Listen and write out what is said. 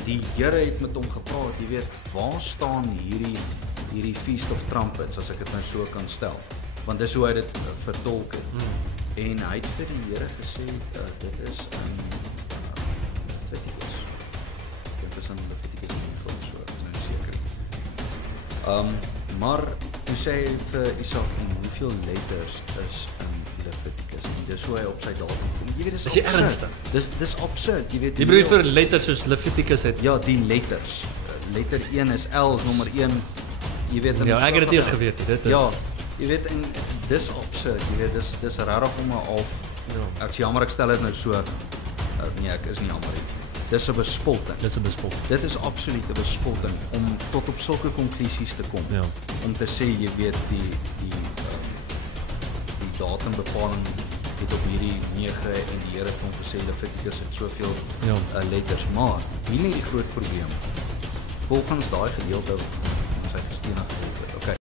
Die Here het met hom gepraat, jy weet, waar staan hierdie Feast of Trumpets, as ek dit nou so kan stel. Want dis hoe hy dit vertolk het. En hy het vir die Here gesê, dit is in Leviticus. Dit is in Leviticus, so, ek is nou nie seker. Maar toe sê hy vir Isak, en hoeveel letters is in Leviticus? En dis hoe hy op sy datum kom. Jy weet, dis absurd. Dis absurd, jy weet. Jy bedoel vir letters soos Leviticus het? Ja, die letters. Letter 1 is L, is nommer 1. Jy weet, ja, ek het dit eers geweet, dit is. Ja, jy weet, en dis absurd, jy weet, dis rarig om af. Ja. Ek is jammer, ek stel dit nou so. Nee, ek is nie jammer nie. Dis 'n bespotting. Dit is absoluut 'n bespotting om tot op sulke konklusies te kom. Ja. Om te sê, jy weet, die datumbepaling het op hierdie 9 en die Here het hom gesê Leviticus het soveel letters, maar hier lê die groot probleem. Volgens daai gedeelte